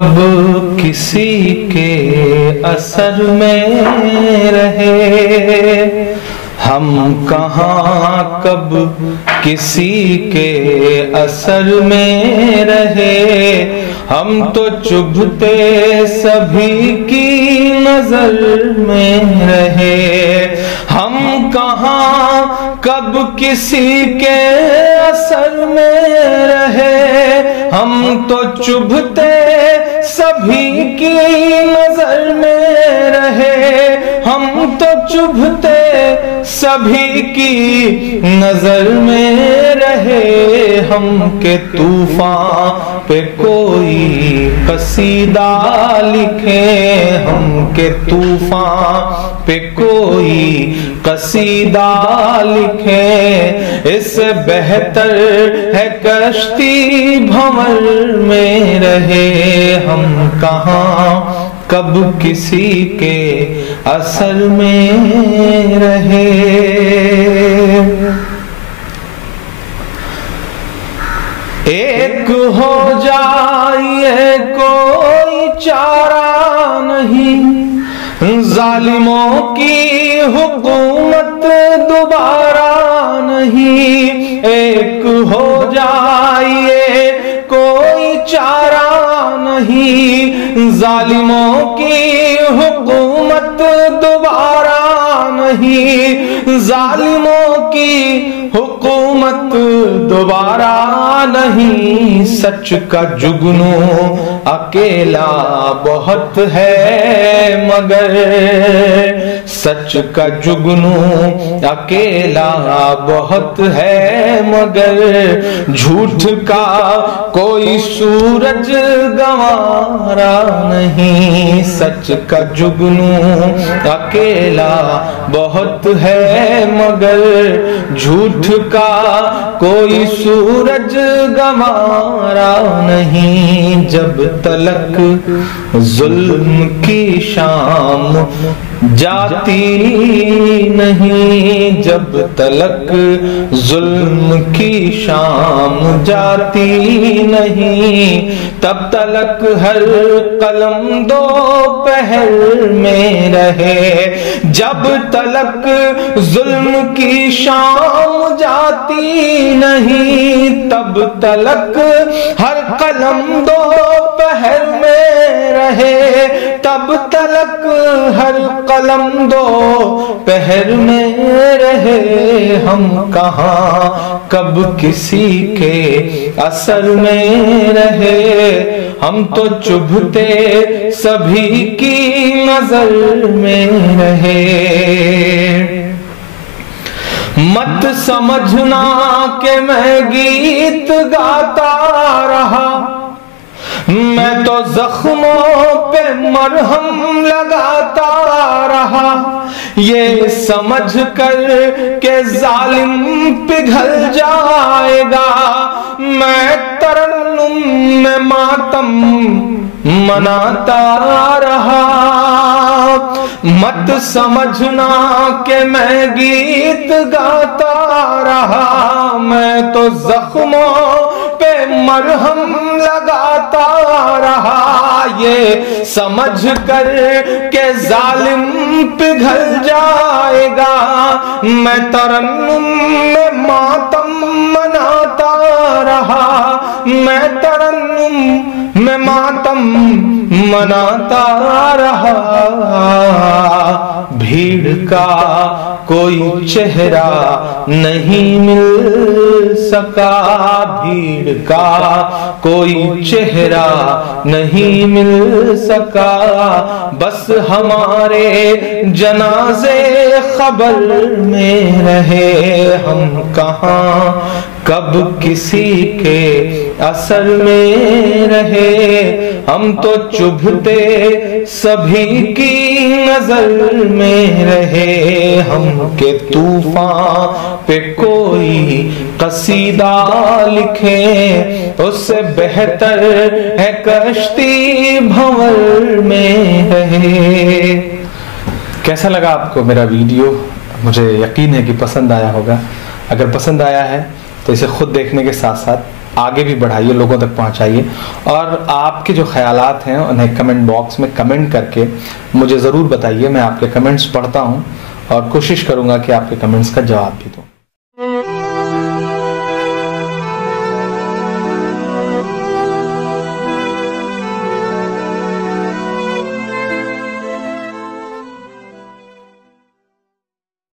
اب کسی کے اثر میں رہے ہم کہاں، کب کسی کے اثر میں رہے ہم تو چبھتے سبھی کی نظر میں رہے ہم کہاں، کب کسی کے اثر میں رہے ہم تو چبھتے سبھی کی نظر میں رہے ہم تو چبھتے سبھی کی نظر میں رہے ہم کہ طوفان پہ کوئی قصیدہ لکھے ہم کہ طوفان پہ کوئی قصیدہ لکھے اس سے بہتر ہے کشتی بھنور میں رہے ہم کہاں، کب کسی کے اثر میں رہے ایک ہو جائے کوئی چارہ نہیں ظالموں کی حکومت دوبارہ نہیں ایک ہو جائے کوئی چارہ نہیں ظالموں کی حکومت دوبارہ نہیں ظالموں کی حکومت دوبارہ نہیں سچ کا جگنو اکیلا بہت ہے مگر سچ کا جگنو اکیلا بہت ہے مگر جھوٹ کا کوئی سورج گوارا نہیں سچ کا جگنو اکیلا بہت ہے مگر جھوٹ کا کوئی سورج گوارا نہیں جب تلک ظلم کی شام جاتی نہیں جب تلک ظلم کی شام جاتی نہیں تب تلک ہر قلم دوپہر میں رہے جب تلک ظلم کی شام جاتی نہیں تب تلک ہر قلم دوپہر میں رہے تب تلک ہر قلم دوپہر میں رہے ہم کہاں، کب کسی کے اثر میں رہے ہم تو چبھتے سبھی کی نظر میں رہے مت سمجھنا کہ میں گیت گاتا رہا میں تو زخموں پہ مرہم لگاتا رہا یہ سمجھ کر کہ ظالم پگھل جائے گا میں ترنم میں ماتم مناتا رہا مت سمجھنا کہ میں گیت گاتا رہا میں تو زخموں پہ مرہم لگاتا رہا یہ سمجھ کر کہ ظالم پگھل جائے گا میں ترنم میں ماتم مناتا رہا میں ترنم میں ماتم مناتا رہا بھیڑ کا کوئی چہرہ نہیں مل سکا بھیڑ کا کوئی چہرہ نہیں مل سکا بس ہمارے جنازے خبر میں رہے ہم کہاں کب کسی کے اثر میں رہے ہم تو چبھتے سبھی کی نظر میں رہے ہم کہ طوفان پہ کوئی قصیدہ لکھے اس سے بہتر ہے کشتی بھنور میں رہے۔ کیسا لگا آپ کو میرا ویڈیو؟ مجھے یقین ہے کہ پسند آیا ہوگا۔ اگر پسند آیا ہے تو اسے خود دیکھنے کے ساتھ ساتھ آگے بھی بڑھائیے، لوگوں تک پہنچائیے، اور آپ کے جو خیالات ہیں انہیں کمنٹ باکس میں کمنٹ کر کے مجھے ضرور بتائیے. میں آپ کے کمنٹس پڑھتا ہوں اور کوشش کروں گا کہ آپ کے کمنٹس کا جواب بھی دوں.